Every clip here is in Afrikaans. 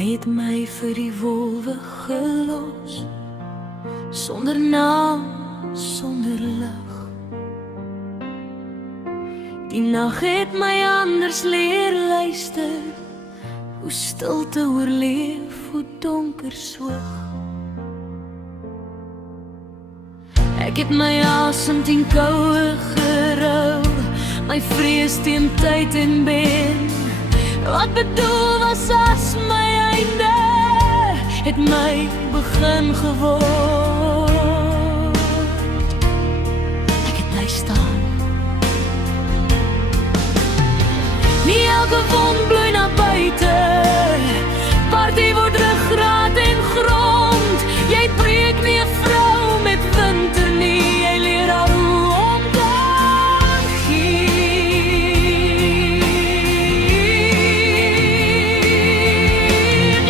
Jy het my vir die wolwe gelos, sonder naam, sonder lig. Die nag het my anders leer luister, hoe stilte oorleef, hoe donker soog. Ek het my asem teen koue gerou, my vrees teen tyd en ben. Wat bedoel was as my einde, het my begin geword. Ek het bly staan. Nie elke wond bloei na buite, party word ruggraat en grond. Jy breek nie 'n vrou met winter nie, jy leer haar hoe om te gee.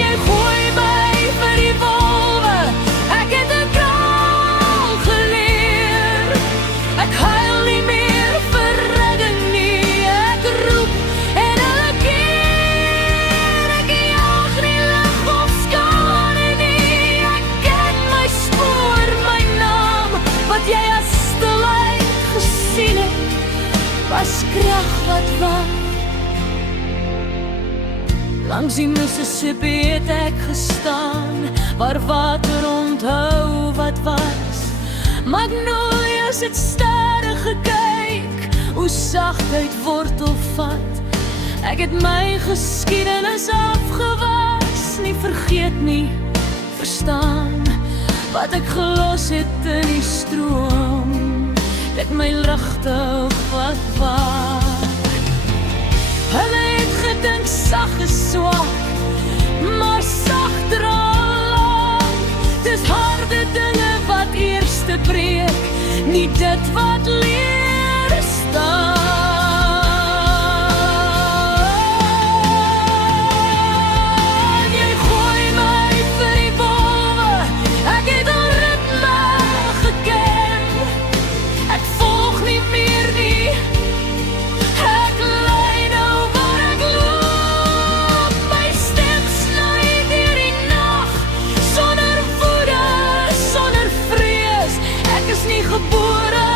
Jy gooi my vir die wolwe, ek het 'n kraal geleer. Ek huil nie meer vir redding nie, ek roep en ek keer. Ek jaag nie lig of skade nie, ek ken my spoor, my naam. Wat jy as stilheid gesien het, was krag wat wag. Langs die Mississippi het ek gestaan, waar water onthou wat was. Magnolias het sterre gekyk, hoe sagtheid wortel vat. Ek het my geskiedenis afgewas, nie vergeet nie, verstaan. Wat ek gelos het in die stroom, dat my ligtig wat waak. Hulle het gedink sag is swak, maar sagter al lang. Dis harde dinge wat eerste breek, nie dit wat leer staan. Jy gooi my vir die wolwe, ek het al ritme geken. Ek volg nie meer nie, ek lei nou waar ek loop. My stem sny deur die nag, sonder woede, sonder vrees. Ek is nie gebore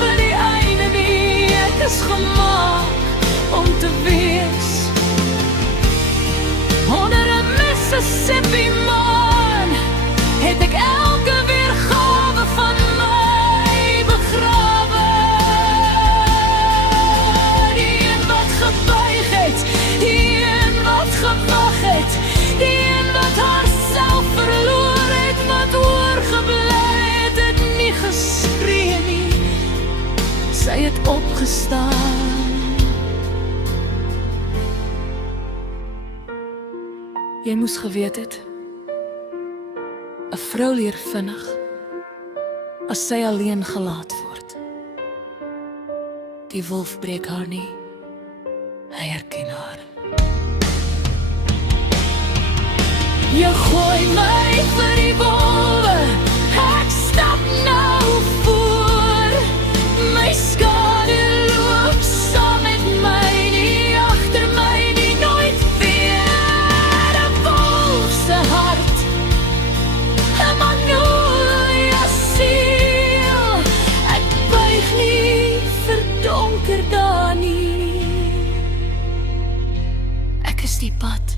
vir die einde nie, ek is gemaak om te wees. Onder 'n Mississippi maan, het ek elke weergawe van my begrawe. Die een wat gebuig het, die een wat gewag het, die een wat haarself verloor het, wat oorgebly het, het nie geskree nie, sy het opgestaan. Jy moes geweet het, 'n vrou leer vinnig, as sy alleen gelaat word. Die wolf breek haar nie, hy herken haar. Jy gooi my vir die wolwe, ek stap nou voor. My skade loop saam met my, nie agter my nie, nooit weer. 'n wolf se hart, 'n magnolia siel. Ek buig nie vir donker dae nie, ek is die pad